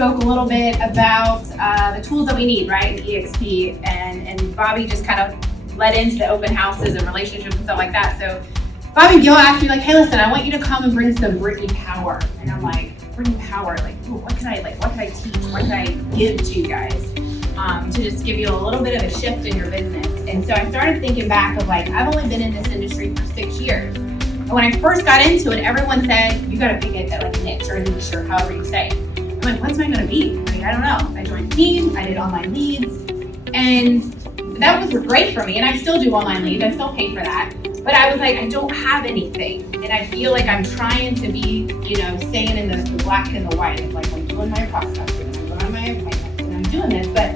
spoke a little bit about the tools that we need, right, in eXp, and Bobby just kind of led into the open houses and relationships and stuff like that. So Bobby and Gil asked me, like, hey, listen, I want you to come and bring some Brittany power. And I'm like, Brittany power, like, ooh, what can I teach? What can I give to you guys to just give you a little bit of a shift in your business? And so I started thinking back of, like, I've only been in this industry for 6 years. And when I first got into it, everyone said, you got to pick it at like a niche or a niche or however you say it. I'm like, what's mine going to be? Like, I don't know. I joined a team, I did online leads, and that was great for me. And I still do online leads, I still pay for that. But I was like, I don't have anything. And I feel like I'm trying to be, staying in the black and the white. Of like, I'm doing my prospecting and I'm going on my appointments and I'm doing this. But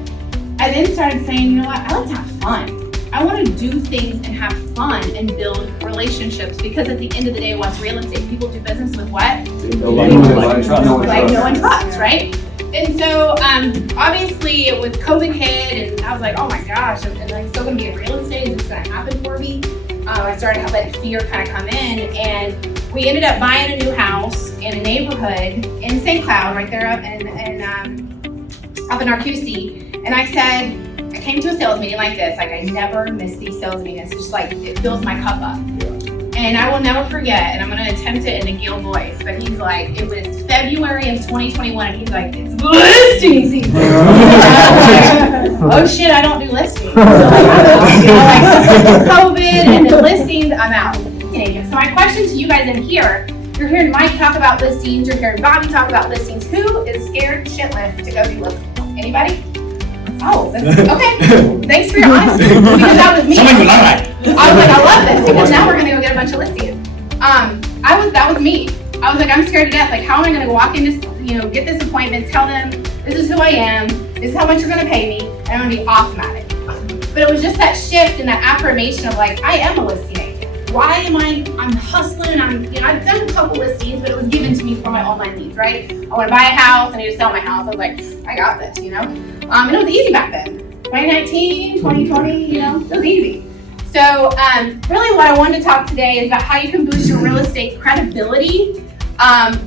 I then started saying, you know what, I like to have fun. I want to do things and have fun and build relationships, because at the end of the day, what's real estate? People do business with what? Like no one trusts, right? And so obviously it was COVID hit, and I was like, oh my gosh, am I still going to be in real estate? Is this going to happen for me? I started to let fear kind of come in, and we ended up buying a new house in a neighborhood in St. Cloud, right there up in Arcusy. And I said, I came to a sales meeting like this. Like, I never miss these sales meetings. It's just like, it fills my cup up. Yeah. And I will never forget, and I'm going to attempt it in a Gil voice, but he's like, it was February of 2021, and he's like, it's listing season. Oh shit, I don't do listings. So COVID and the listings, I'm out. So my question to you guys in here, you're hearing Mike talk about listings, you're hearing Bobby talk about listings. Who is scared shitless to go do listings? Anybody? Oh, okay. Thanks for your honesty, because that was me. I was like, I love this, because now we're gonna go get a bunch of listings. That was me. I was like, I'm scared to death. Like, how am I gonna walk in this, get this appointment, tell them this is who I am, this is how much you're gonna pay me, and I'm gonna be awesome at it. But it was just that shift and that affirmation of like, I am a listing agent. Why am I'm hustling, I've done a couple listings, but it was given to me for my online leads, right? I want to buy a house, I need to sell my house. I was like, I got this, and it was easy back then. 2019, 2020, it was easy. So really what I wanted to talk today is about how you can boost your real estate credibility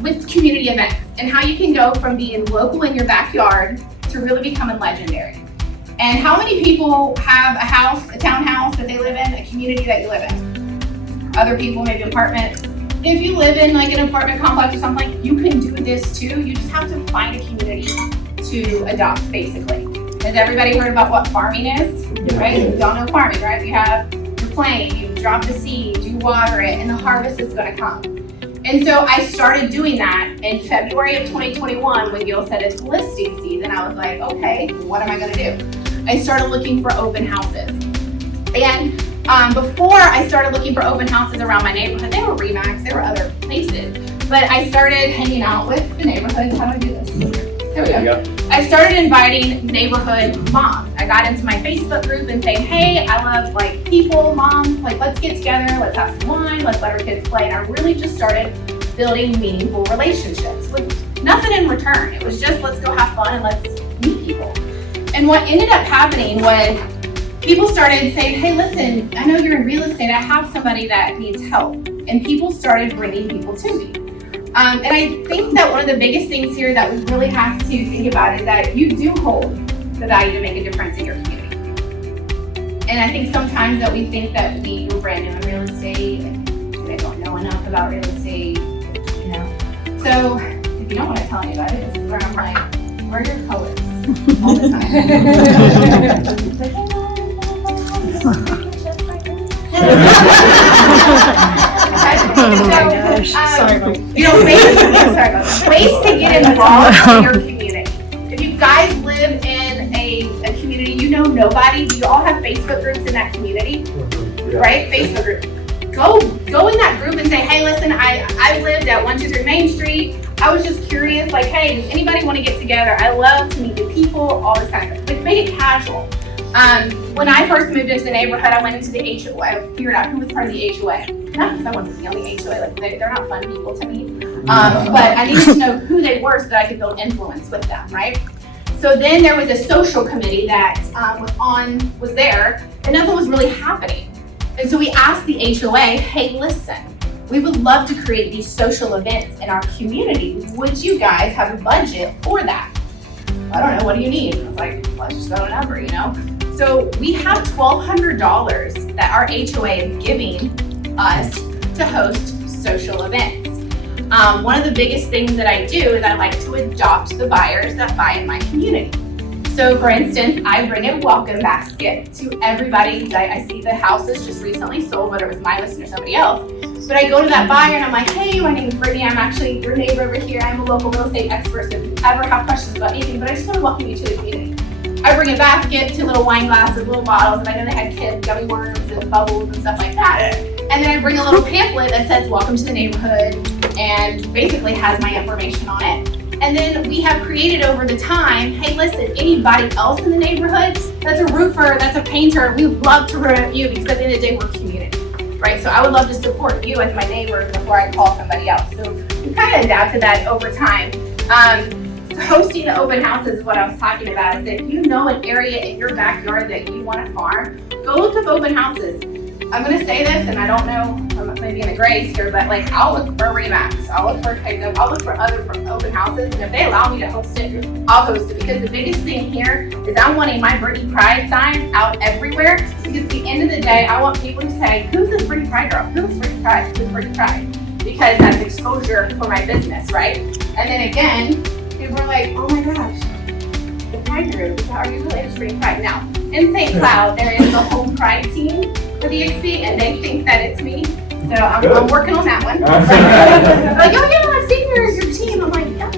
with community events, and how you can go from being local in your backyard to really becoming legendary. And how many people have a house, a townhouse that they live in, a community that you live in? Other people, maybe apartments. If you live in like an apartment complex or something, you can do this too. You just have to find a community to adopt, basically. Has everybody heard about what farming is? Right? You don't know farming, right? You have your plane, you drop the seed, you water it, and the harvest is going to come. And so I started doing that in February of 2021 when Gil said it's listing season. I was like, okay, what am I going to do? I started looking for open houses. And before I started looking for open houses around my neighborhood, they were Remax, there were other places, but I started hanging out with the neighborhood. How do I do this? There we go. I started inviting neighborhood moms. I got into my Facebook group and saying, hey, I love like people, moms, like let's get together, let's have some wine, let's let our kids play. And I really just started building meaningful relationships with nothing in return. It was just, let's go have fun and let's meet people. And what ended up happening was people started saying, hey, listen, I know you're in real estate. I have somebody that needs help. And people started bringing people to me. And I think that one of the biggest things here that we really have to think about is that you do hold the value to make a difference in your community. And I think sometimes that we think that we're brand new in real estate and they don't know enough about real estate, So if you don't want to tell anybody, this is where I'm like, where are your colors? All the time. Ways to get involved in your community. If you guys live in a community, nobody, do you all have Facebook groups in that community? Yeah. Right? Facebook group. Go in that group and say, hey, listen, I lived at 123 Main Street. I was just curious, like, hey, does anybody want to get together? I love to meet new people, all this kind of stuff. Like, make it casual. When I first moved into the neighborhood, I went into the HOA. I figured out who was part of the HOA. Not because I wanted to be on the HOA, like they're not fun people to me. But I needed to know who they were so that I could build influence with them, right? So then there was a social committee that was there, and nothing was really happening. And so we asked the HOA, hey, listen, we would love to create these social events in our community. Would you guys have a budget for that? I don't know, what do you need? And I was like, let's just throw a number, you know? So we have $1,200 that our HOA is giving us to host social events. One of the biggest things that I do is I like to adopt the buyers that buy in my community. So for instance, I bring a welcome basket to everybody that I see the house is just recently sold, whether it was my listing or somebody else. But I go to that buyer and I'm like, hey, my name is Brittany. I'm actually your neighbor over here. I'm a local real estate expert. So if you ever have questions about anything, but I just want to welcome you to the community. I bring a basket, 2 little wine glasses, little bottles, and I know they had kids, gummy worms and bubbles and stuff like that. And then I bring a little pamphlet that says, welcome to the neighborhood, and basically has my information on it. And then we have created over the time, hey, listen, anybody else in the neighborhood that's a roofer, that's a painter, we would love to run you because at the end of the day, we're community, right? So I would love to support you as my neighbor before I call somebody else. So we kind of adapted that over time. Hosting the open houses is what I was talking about, is that if you know an area in your backyard that you want to farm, go look up open houses. I'm going to say this, and I don't know, I'm maybe in the grays here, but like I'll look for Remax, I'll look for other open houses, and if they allow me to host it, I'll host it, because the biggest thing here is I'm wanting my Brittany Pride signs out everywhere, because at the end of the day, I want people to say, who's this Brittany Pride girl? Who's Brittany Pride? Who's Brittany Pride? Because that's exposure for my business, right? And then again, people are like, oh my gosh, the Pride group, are you related to Brittany Pride? Now, in St. Cloud, there is the home Pride team for the eXp, and they think that it's me. So I'm working on that one. Like, oh yeah, I've seen your team. I'm like, yeah.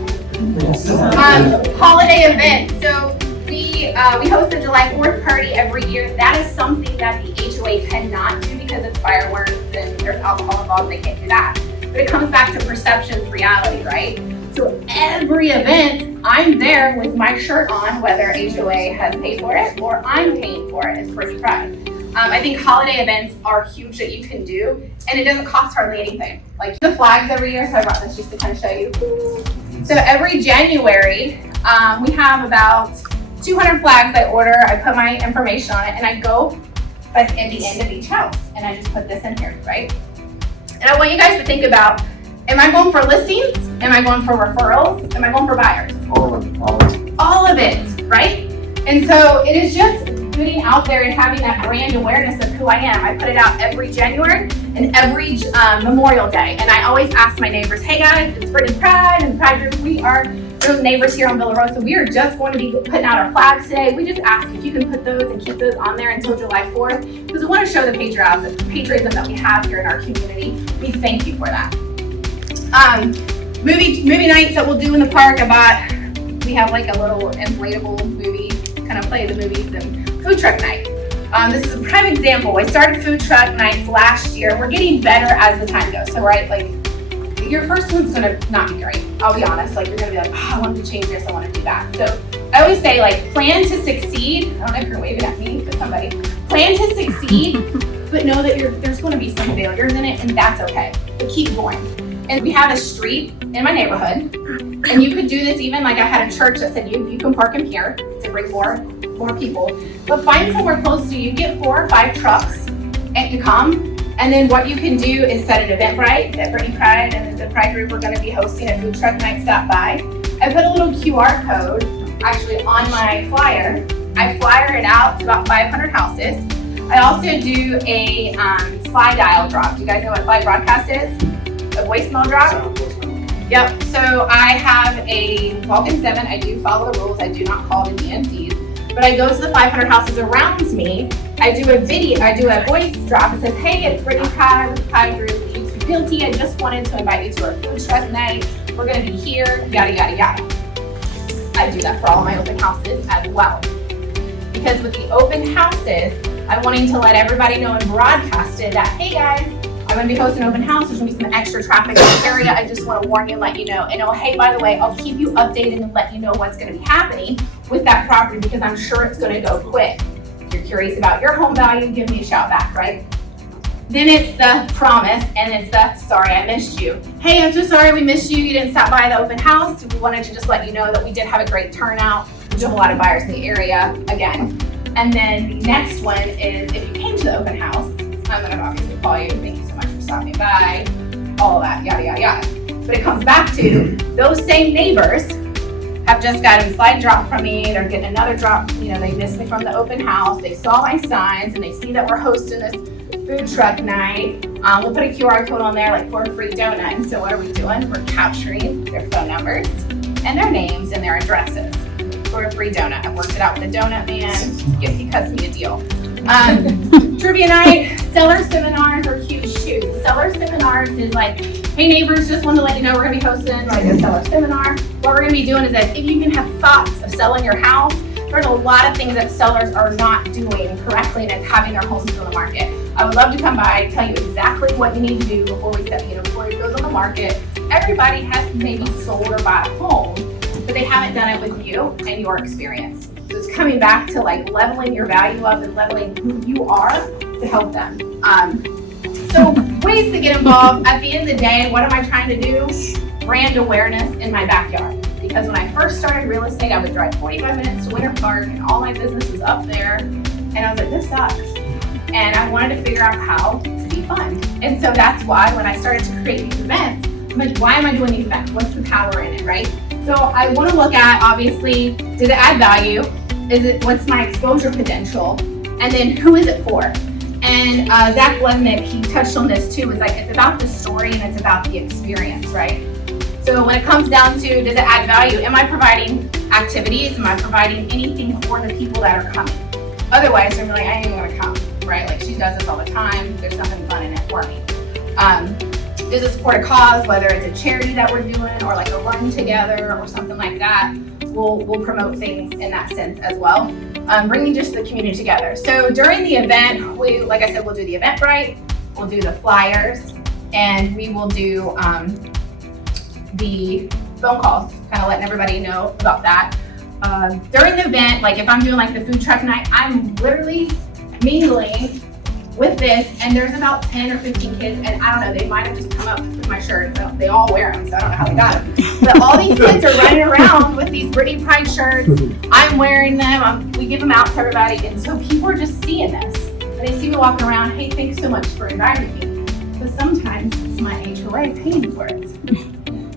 Holiday event. So we host a July 4th party every year. That is something that the HOA cannot do because it's fireworks and there's alcohol involved. They can't do that. But it comes back to perceptions, reality, right? So every event, I'm there with my shirt on, whether HOA has paid for it or I'm paying for it. It's Brittany Pride. I think holiday events are huge that you can do, and it doesn't cost hardly anything. Like the flags every year, so I brought this just to kind of show you. So every January, we have about 200 flags I order. I put my information on it, and I go at the end of each house, and I just put this in here, right? And I want you guys to think about, am I going for listings? Am I going for referrals? Am I going for buyers? All of it, right? And so it is just getting out there and having that brand awareness of who I am. I put it out every January and every Memorial Day. And I always ask my neighbors, hey guys, it's Brittany Pride and the Pride Group. We are the neighbors here on Villa Road, so we are just going to be putting out our flags today. We just ask if you can put those and keep those on there until July 4th, because we want to show the patriotism that we have here in our community. We thank you for that. Movie nights that we'll do in the park. We have like a little inflatable movie, kind of play the movies, and food truck night. This is a prime example. I started food truck nights last year. We're getting better as the time goes. So right, like your first one's gonna not be great. I'll be honest. Like you're gonna be like, oh, I want to change this. I want to do that. So I always say, like, plan to succeed. I don't know if you're waving at me, but somebody. Plan to succeed, but know that there's going to be some failures in it, and that's okay. But keep going. And we have a street in my neighborhood, and you could do this even, like I had a church that said you can park them here to bring more people, but find somewhere close to you. Get 4 or 5 trucks and to come, and then what you can do is set an Eventbrite that Brittany Pride and the Pride Group are going to be hosting a food truck night. Stop by. I put a little QR code actually on my flyer. I flyer it out to about 500 houses. I also do a slide dial drop. Do you guys know what slide broadcast is? A voicemail drop? Yep. So I have a walk-in 7. I do follow the rules. I do not call the DMCs. But I go to the 500 houses around me. I do a voice drop. It says, hey, it's Brittany Pride with the Pride Group, eXp Realty. I just wanted to invite you to our food truck night. We're going to be here, yada, yada, yada. I do that for all my open houses as well. Because with the open houses, I'm wanting to let everybody know and broadcast it that, hey guys, I'm going to be hosting an open house. There's going to be some extra traffic in the area. I just want to warn you and let you know. And oh, hey, by the way, I'll keep you updated and let you know what's going to be happening with that property, because I'm sure it's going to go quick. If you're curious about your home value, give me a shout back, right? Then it's the promise, and it's the sorry I missed you. Hey, I'm so sorry we missed you. You didn't stop by the open house. We wanted to just let you know that we did have a great turnout. We do have a lot of buyers in the area again. And then the next one is, if you came to the open house, I'm going to obviously call you. Thank you so much for stopping by. All of that, yada, yada, yada. But it comes back to those same neighbors have just gotten a slight drop from me. They're getting another drop. They missed me from the open house. They saw my signs and they see that we're hosting this food truck night. We'll put a QR code on there like for a free donut. And so what are we doing? We're capturing their phone numbers and their names and their addresses for a free donut. I've worked it out with the donut man. He cuts me a deal. Trivia night, seller seminars are huge too. Seller seminars is like, hey neighbors, just wanted to let you know we're going to be hosting like a seller seminar. What we're going to be doing is that if you even have thoughts of selling your house, there's a lot of things that sellers are not doing correctly, and it's having their homes on the market. I would love to come by, tell you exactly what you need to do before before it goes on the market. Everybody has maybe sold or bought a home, but they haven't done it with you and your experience. So it's coming back to like leveling your value up and leveling who you are to help them. So ways to get involved. At the end of the day, what am I trying to do? Brand awareness in my backyard. Because when I first started real estate, I would drive 45 minutes to Winter Park and all my business was up there. And I was like, this sucks. And I wanted to figure out how to be fun. And so that's why when I started to create these events, I'm like, why am I doing these events? What's the power in it, right? So I want to look at, obviously, does it add value? What's my exposure potential? And then who is it for? And Zach Lesnick, he touched on this too, is like, it's about the story and it's about the experience, right? So when it comes down to, does it add value? Am I providing activities? Am I providing anything for the people that are coming? Otherwise, I'm like, I ain't even gonna come, right? Like she does this all the time. There's nothing fun in it for me. Does it support a cause, whether it's a charity that we're doing or like a run together or something like that? We'll promote things in that sense as well. Bringing just the community together. So during the event, like I said, we'll do the Eventbrite, we'll do the flyers, and we will do the phone calls, kind of letting everybody know about that. During the event, like if I'm doing like the food truck night, I'm literally mingling with this, and there's about 10 or 15 kids, and I don't know, they might have just come up with my shirt, so they all wear them, so I don't know how they got them. But all these kids are running around with these Brittany Pride shirts. I'm wearing them, we give them out to everybody, and so people are just seeing this. And they see me walking around, hey, thanks so much for inviting me. But sometimes it's my HOA paying for it.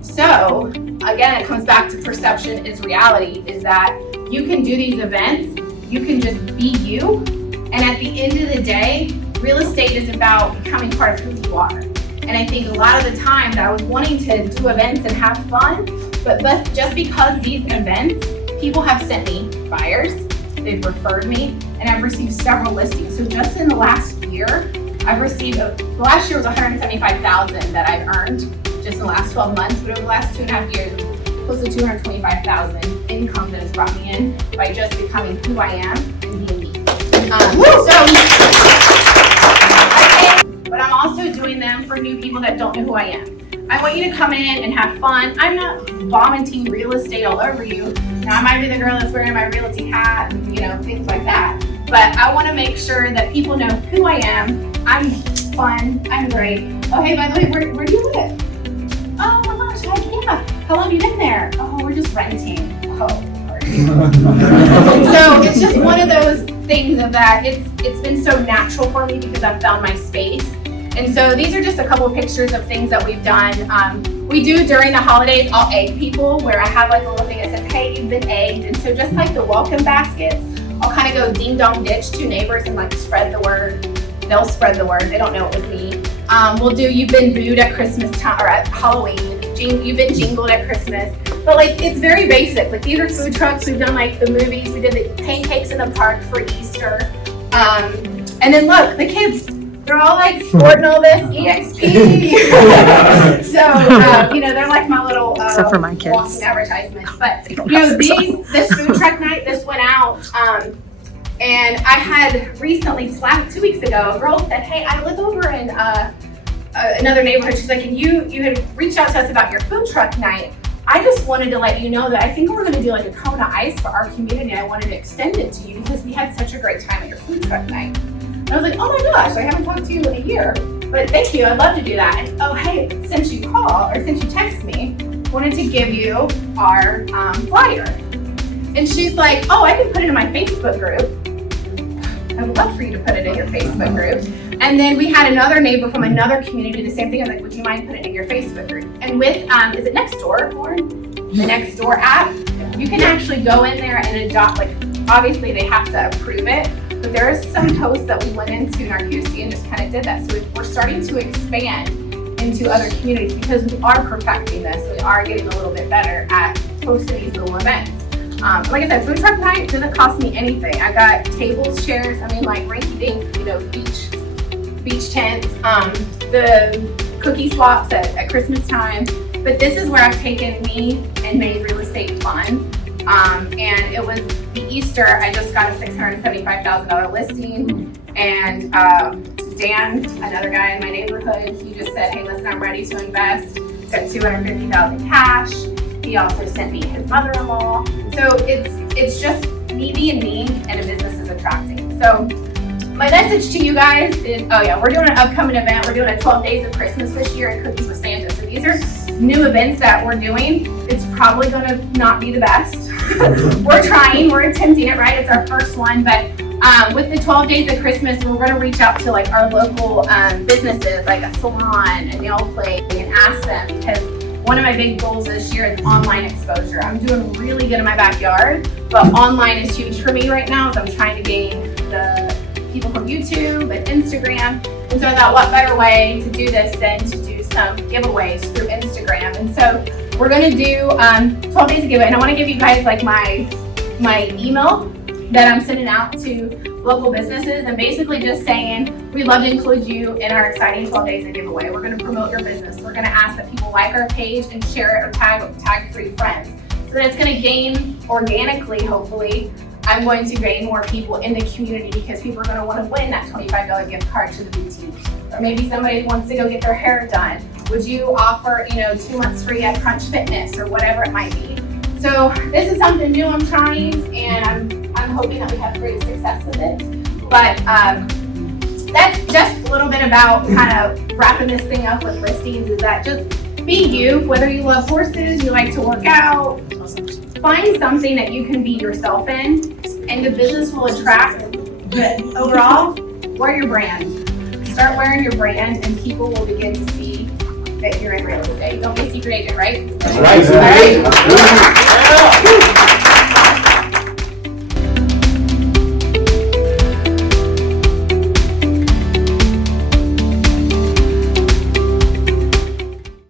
So, again, it comes back to perception is reality, is that you can do these events, you can just be you, and at the end of the day, real estate is about becoming part of who you are. And I think a lot of the times I was wanting to do events and have fun, but just because these events, people have sent me buyers, they've referred me, and I've received several listings. So just in the last year, I've received, last year was $175,000 that I've earned just in the last 12 months, but over the last 2.5 years, close to $225,000 income that has brought me in by just becoming who I am and being me. But I'm also doing them for new people that don't know who I am. I want you to come in and have fun. I'm not vomiting real estate all over you. Now, I might be the girl that's wearing my Realty hat and, things like that. But I want to make sure that people know who I am. I'm fun. I'm great. Oh, hey, by the way, where do you live? Oh my gosh, yeah. How long have you been there? Oh, we're just renting. Oh, so it's just one of those things of that it's been so natural for me because I've found my space. And so these are just a couple of pictures of things that we've done. We do during the holidays, I'll egg people where I have like a little thing that says, hey, you've been egged. And so just like the welcome baskets, I'll kind of go ding dong ditch to neighbors and like spread the word. They'll spread the word. They don't know it was me. We'll do you've been booed at Christmas time or at Halloween. You've been jingled at Christmas. But like it's very basic. Like these are food trucks. We've done like the movies. We did the pancakes in the park for Easter. And then look, the kids, they're all like sporting all this eXp. So they're like my little except for my kids. Walking advertisements. But this food truck night, this went out. And I had recently, 2 weeks ago, a girl said, hey, I live over in another neighborhood. She's like, and you had reached out to us about your food truck night. I just wanted to let you know that I think we're going to do like a Kona Ice for our community. I wanted to extend it to you because we had such a great time at your food truck night. And I was like, oh my gosh, I haven't talked to you in a year, but thank you, I'd love to do that. And oh, hey, since you text me, wanted to give you our flyer. And she's like, oh, I can put it in my Facebook group. I would love for you to put it in your Facebook group. And then we had another neighbor from another community do the same thing. I was like, would you mind putting it in your Facebook group? And with, is it Nextdoor, Lauren? The Nextdoor app, You can actually go in there and adopt, like, obviously they have to approve it, but there is some posts that we went into in our QC and just kind of did that. So we're starting to expand into other communities because we are perfecting this. We are getting a little bit better at hosting these little events. Like I said, food truck night didn't cost me anything. I got tables, chairs, like rinky-dink, beach tents, the cookie swaps at Christmas time. But this is where I've taken me and made real estate fun. And it was the Easter, I just got a $675,000 listing. And Dan, another guy in my neighborhood, he just said, hey, listen, I'm ready to invest. Got $250,000 cash. He also sent me his mother-in-law. So it's just me being me, and a business is attracting. So my message to you guys is, we're doing an upcoming event. We're doing a 12 Days of Christmas this year and Cookies with Santa. So these are new events that we're doing. It's probably going to not be the best. We're trying, we're attempting it, right? It's our first one, but with the 12 Days of Christmas, we're going to reach out to like our local businesses, like a salon, a nail place, and ask them, because one of my big goals this year is online exposure. I'm doing really good in my backyard, but online is huge for me right now as I'm trying to gain the people from YouTube and Instagram. And so I thought, what better way to do this than to do some giveaways through Instagram. And so we're going to do 12 days of giveaway. And I want to give you guys like my email that I'm sending out to local businesses, and basically just saying, we'd love to include you in our exciting 12 days of giveaway. We're going to promote your business. We're going to ask that people like our page and share it or tag 3 friends. So that it's going to gain organically, hopefully. I'm going to gain more people in the community because people are going to want to win that $25 gift card to the boutique. Or maybe somebody wants to go get their hair done. Would you offer, 2 months free at Crunch Fitness or whatever it might be? So this is something new I'm trying, and I'm hoping that we have great success with it. But that's just a little bit about kind of wrapping this thing up with listings, is that just be you, whether you love horses, you like to work out, find something that you can be yourself in, and the business will attract. But overall, wear your brand. Start wearing your brand, and people will begin to see that you're in real estate. Don't be a secret agent, right? That's right. All right.